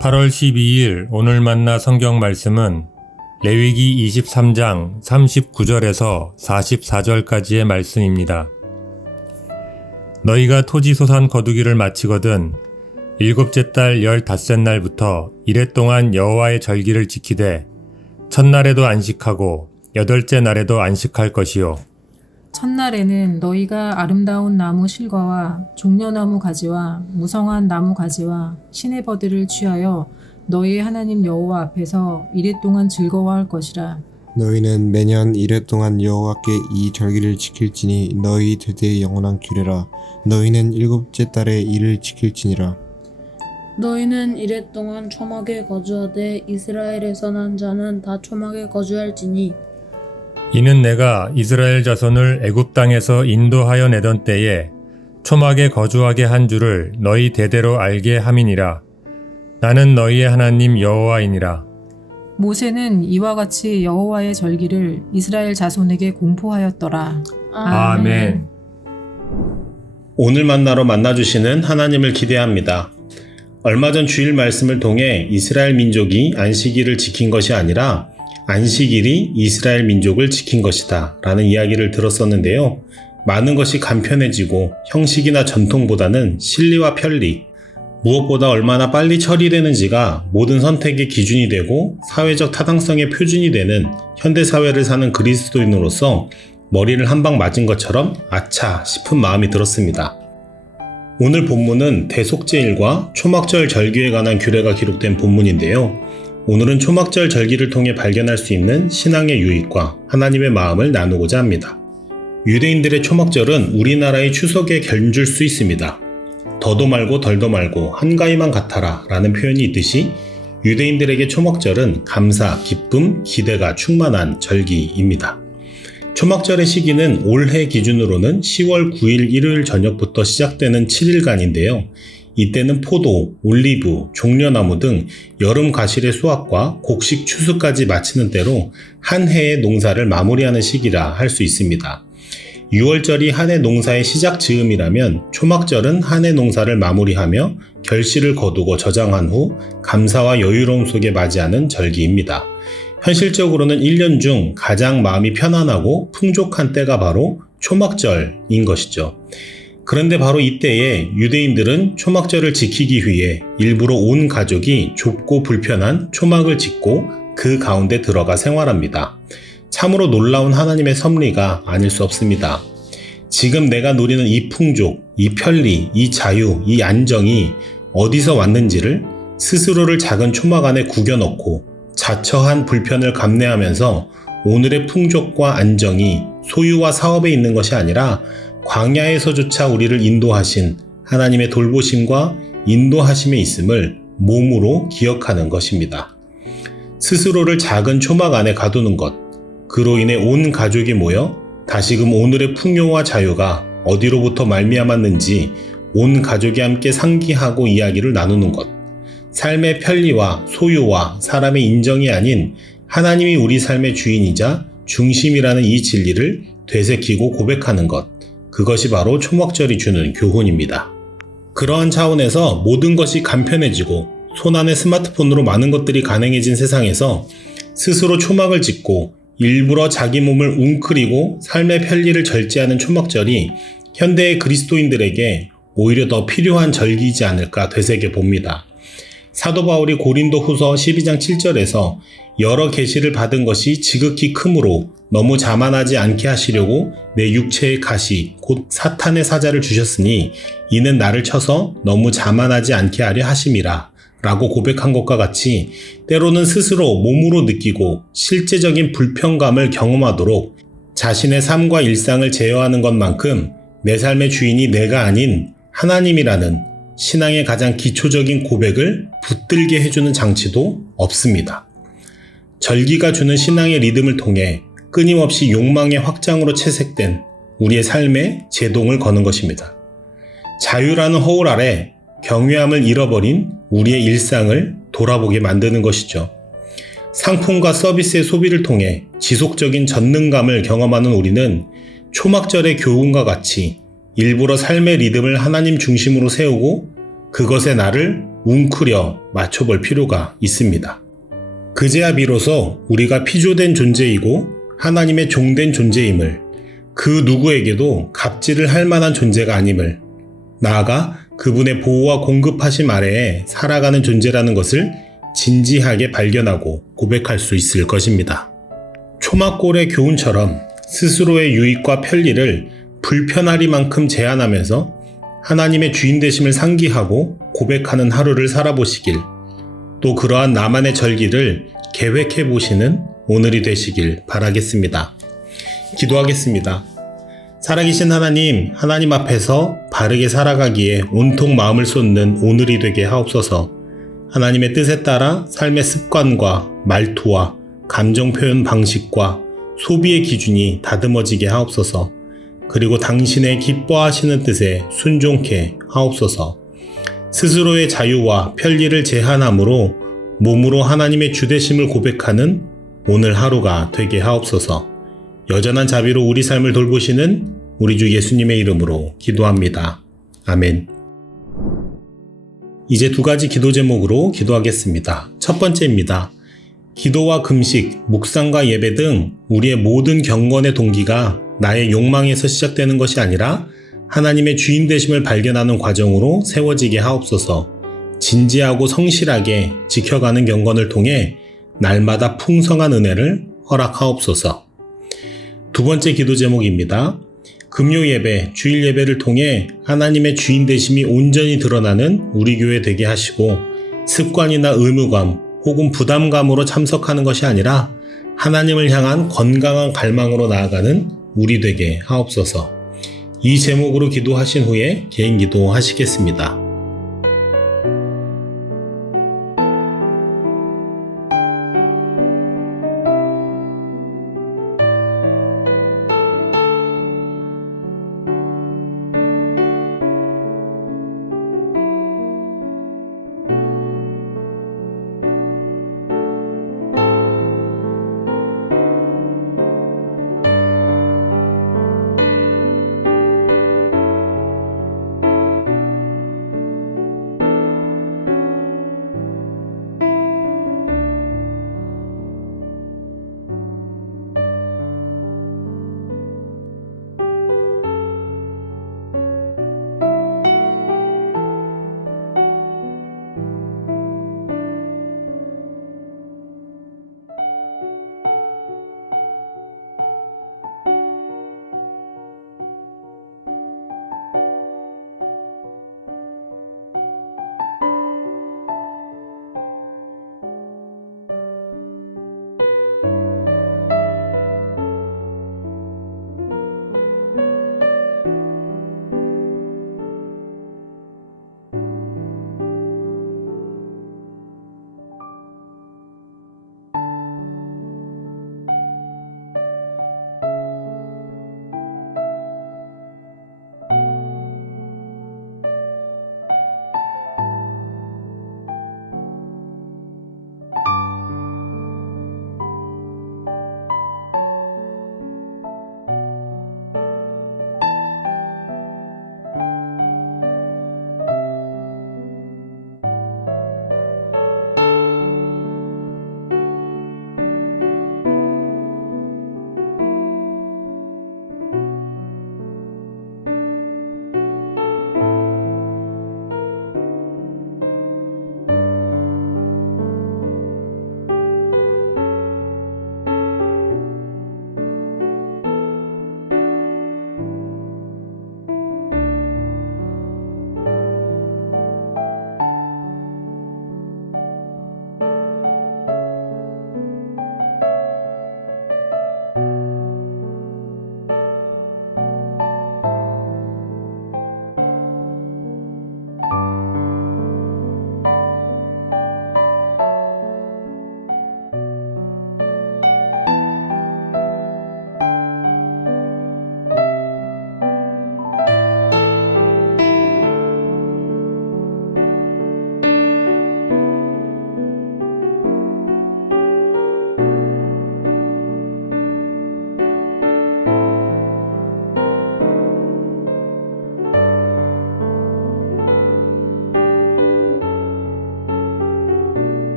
8월 12일 오늘 만나 성경 말씀은 레위기 23장 39절에서 44절까지의 말씀입니다. 너희가 토지 소산 거두기를 마치거든 일곱째 달 15날부터 이레 동안 여호와의 절기를 지키되 첫날에도 안식하고 여덟째 날에도 안식할 것이요. 첫날에는 너희가 아름다운 나무 실과와 종려나무 가지와 무성한 나무 가지와 시내버들을 취하여 너희의 하나님 여호와 앞에서 이레 동안 즐거워할 것이라. 너희는 매년 이레 동안 여호와께 이 절기를 지킬지니 너희 대대의 영원한 규례라. 너희는 일곱째 달에 이를 지킬지니라. 너희는 이레 동안 초막에 거주하되 이스라엘에서 난 자는 다 초막에 거주할지니 이는 내가 이스라엘 자손을 애굽 땅에서 인도하여 내던 때에 초막에 거주하게 한 줄을 너희 대대로 알게 함이니라. 나는 너희의 하나님 여호와이니라. 모세는 이와 같이 여호와의 절기를 이스라엘 자손에게 공포하였더라. 아멘. 오늘 만나러 만나주시는 하나님을 기대합니다. 얼마 전 주일 말씀을 통해 이스라엘 민족이 안식일을 지킨 것이 아니라 안식일이 이스라엘 민족을 지킨 것이다 라는 이야기를 들었었는데요. 많은 것이 간편해지고 형식이나 전통보다는 실리와 편리, 무엇보다 얼마나 빨리 처리되는지가 모든 선택의 기준이 되고 사회적 타당성의 표준이 되는 현대사회를 사는 그리스도인으로서 머리를 한 방 맞은 것처럼 아차 싶은 마음이 들었습니다. 오늘 본문은 대속죄일과 초막절 절기에 관한 규례가 기록된 본문인데요. 오늘은 초막절 절기를 통해 발견할 수 있는 신앙의 유익과 하나님의 마음을 나누고자 합니다. 유대인들의 초막절은 우리나라의 추석에 견줄 수 있습니다. 더도 말고 덜도 말고 한가위만 같아라 라는 표현이 있듯이 유대인들에게 초막절은 감사, 기쁨, 기대가 충만한 절기입니다. 초막절의 시기는 올해 기준으로는 10월 9일 일요일 저녁부터 시작되는 7일간인데요. 이때는 포도, 올리브, 종려나무 등 여름 과실의 수확과 곡식 추수까지 마치는 때로 한 해의 농사를 마무리하는 시기라 할 수 있습니다. 6월절이 한 해 농사의 시작 즈음이라면 초막절은 한 해 농사를 마무리하며 결실을 거두고 저장한 후 감사와 여유로움 속에 맞이하는 절기입니다. 현실적으로는 1년 중 가장 마음이 편안하고 풍족한 때가 바로 초막절인 것이죠. 그런데 바로 이때에 유대인들은 초막절을 지키기 위해 일부러 온 가족이 좁고 불편한 초막을 짓고 그 가운데 들어가 생활합니다. 참으로 놀라운 하나님의 섭리가 아닐 수 없습니다. 지금 내가 누리는 이 풍족, 이 편리, 이 자유, 이 안정이 어디서 왔는지를 스스로를 작은 초막 안에 구겨넣고 자처한 불편을 감내하면서 오늘의 풍족과 안정이 소유와 사업에 있는 것이 아니라 광야에서조차 우리를 인도하신 하나님의 돌보심과 인도하심에 있음을 몸으로 기억하는 것입니다. 스스로를 작은 초막 안에 가두는 것, 그로 인해 온 가족이 모여 다시금 오늘의 풍요와 자유가 어디로부터 말미암았는지 온 가족이 함께 상기하고 이야기를 나누는 것, 삶의 편리와 소유와 사람의 인정이 아닌 하나님이 우리 삶의 주인이자 중심이라는 이 진리를 되새기고 고백하는 것, 그것이 바로 초막절이 주는 교훈입니다. 그러한 차원에서 모든 것이 간편해지고 손안의 스마트폰으로 많은 것들이 가능해진 세상에서 스스로 초막을 짓고 일부러 자기 몸을 웅크리고 삶의 편리를 절제하는 초막절이 현대의 그리스도인들에게 오히려 더 필요한 절기이지 않을까 되새겨 봅니다. 사도 바울이 고린도 후서 12장 7절에서 여러 계시를 받은 것이 지극히 크므로 너무 자만하지 않게 하시려고 내 육체의 가시 곧 사탄의 사자를 주셨으니 이는 나를 쳐서 너무 자만하지 않게 하려 하심이라 라고 고백한 것과 같이 때로는 스스로 몸으로 느끼고 실제적인 불편감을 경험하도록 자신의 삶과 일상을 제어하는 것만큼 내 삶의 주인이 내가 아닌 하나님이라는 신앙의 가장 기초적인 고백을 붙들게 해주는 장치도 없습니다. 절기가 주는 신앙의 리듬을 통해 끊임없이 욕망의 확장으로 채색된 우리의 삶에 제동을 거는 것입니다. 자유라는 허울 아래 경외함을 잃어버린 우리의 일상을 돌아보게 만드는 것이죠. 상품과 서비스의 소비를 통해 지속적인 전능감을 경험하는 우리는 초막절의 교훈과 같이 일부러 삶의 리듬을 하나님 중심으로 세우고 그것에 나를 웅크려 맞춰볼 필요가 있습니다. 그제야 비로소 우리가 피조된 존재이고 하나님의 종된 존재임을, 그 누구에게도 갑질을 할 만한 존재가 아님을, 나아가 그분의 보호와 공급하심 아래에 살아가는 존재라는 것을 진지하게 발견하고 고백할 수 있을 것입니다. 초막골의 교훈처럼 스스로의 유익과 편리를 불편하리만큼 제한하면서 하나님의 주인 되심을 상기하고 고백하는 하루를 살아보시길, 또 그러한 나만의 절기를 계획해 보시는 오늘이 되시길 바라겠습니다. 기도하겠습니다. 살아계신 하나님, 하나님 앞에서 바르게 살아가기에 온통 마음을 쏟는 오늘이 되게 하옵소서. 하나님의 뜻에 따라 삶의 습관과 말투와 감정 표현 방식과 소비의 기준이 다듬어지게 하옵소서. 그리고 당신의 기뻐하시는 뜻에 순종케 하옵소서. 스스로의 자유와 편리를 제한함으로 몸으로 하나님의 주되심을 고백하는 오늘 하루가 되게 하옵소서. 여전한 자비로 우리 삶을 돌보시는 우리 주 예수님의 이름으로 기도합니다. 아멘. 이제 2가지 기도 제목으로 기도하겠습니다. 첫 번째입니다. 기도와 금식, 묵상과 예배 등 우리의 모든 경건의 동기가 나의 욕망에서 시작되는 것이 아니라 하나님의 주인 되심을 발견하는 과정으로 세워지게 하옵소서. 진지하고 성실하게 지켜가는 경건을 통해 날마다 풍성한 은혜를 허락하옵소서. 2번째 기도 제목입니다. 금요 예배, 주일 예배를 통해 하나님의 주인 되심이 온전히 드러나는 우리 교회 되게 하시고, 습관이나 의무감 혹은 부담감으로 참석하는 것이 아니라 하나님을 향한 건강한 갈망으로 나아가는 우리 되게 하옵소서. 이 제목으로 기도하신 후에 개인 기도 하시겠습니다.